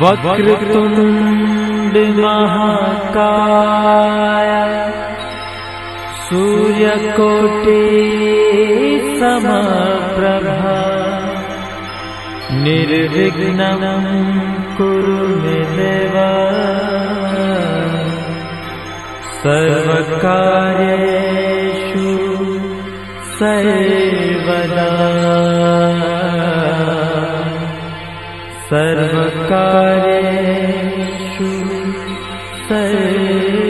वक्रतुंड महाकाय सूर्यकोटि समप्रभा निर्विघ्नं कुरु मे देव सर्वकार्येषु सर्वदा सर्वकार्येषु सर्वदा।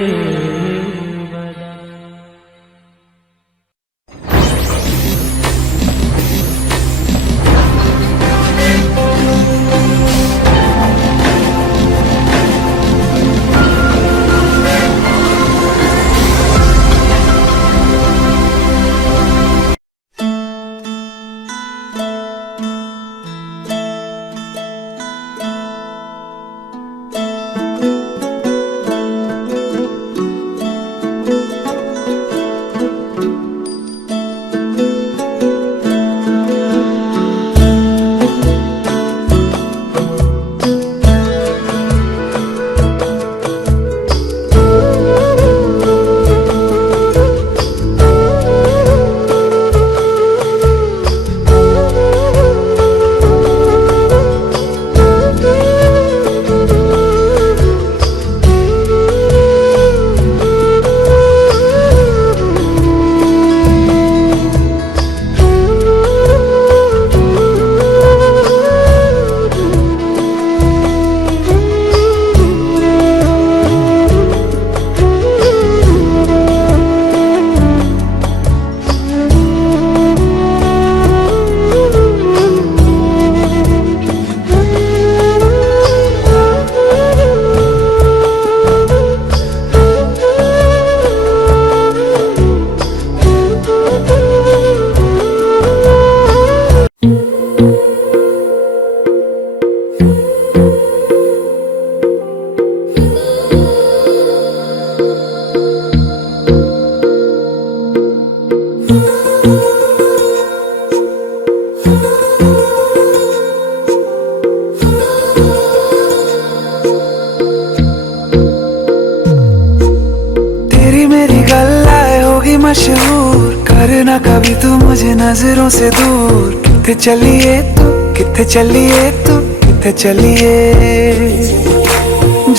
मशहूर करना कभी तू मुझे नजरों से दूर। किथे चलिए तू, किथे चलिए तू, किथे चलिए।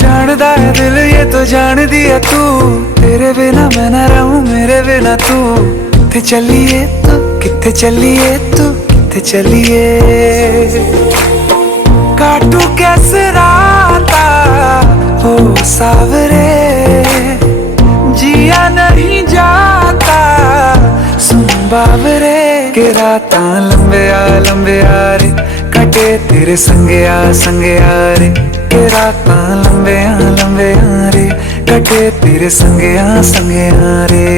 जानदा है दिल ये तो जान दिया तू, तेरे बिना मैं ना रहूं मेरे बिना तू। किथे चलिए तू, किथे चलिए तू, किथे चलिए। काटू कैसे राता हो सावरे, जिया नहीं जाता सुन बाबरे। के राता लंबे आ रे, कटे तेरे संगे आ रे। के राता लंबे आ रे, कटे तेरे संगे आ रे।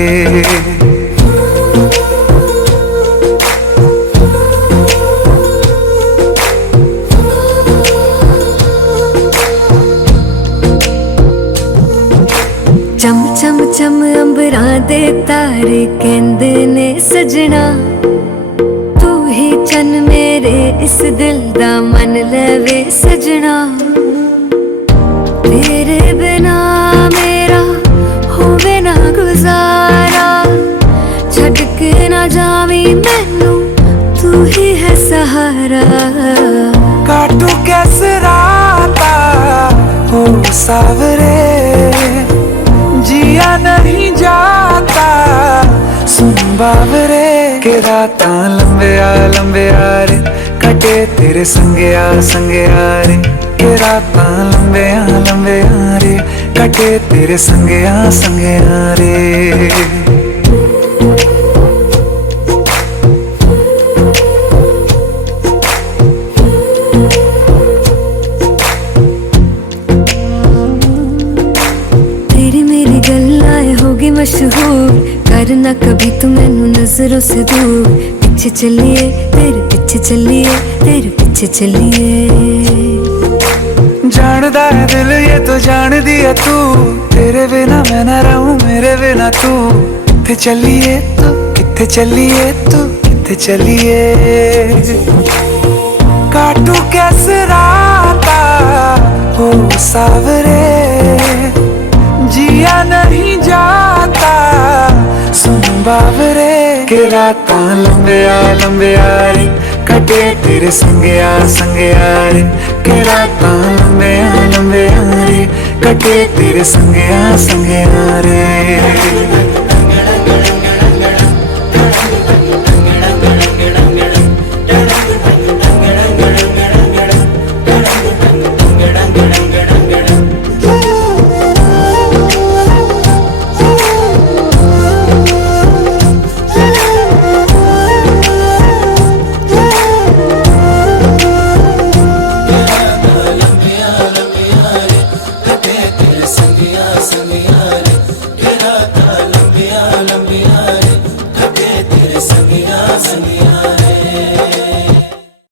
चम चम चम अंबरां दे तारे कहंदे ने सजना, तू ही चन मेरे इस दिल दा मन लवे सजना। तेरे बिना मेरा होवे ना गुजारा, छड़ के ना जावी मैनू तू ही है सहारा। काटू कैसे राता हो सावरे, जिया नहीं जाता सुन बाबरे। के राता लंबे आ रे, कटे तेरे संगे आ रे। के राता लंबे आ रे, कटे तेरे संगे आ रे। मशहूर करना कभी तू मैनू नजरों से दूर। पीछे चलिए तेरे पीछे चलिए, तेरे पीछे चलिए। जानदा है दिल ये तो जान दिया तू, तेरे बिना मैं ना रहूं मेरे बिना तू। किथे चलिए तू, किथे चलिए तू, किथे चलिए। काटू कैसे राता सावरे जिया नहीं जाता सुन बावरे के रातां लंबिया लंबिया रे कटे तेरे संगया संगया रे के रातां लंबिया लंबिया रे कटे तेरे संगया संगया रे संगिया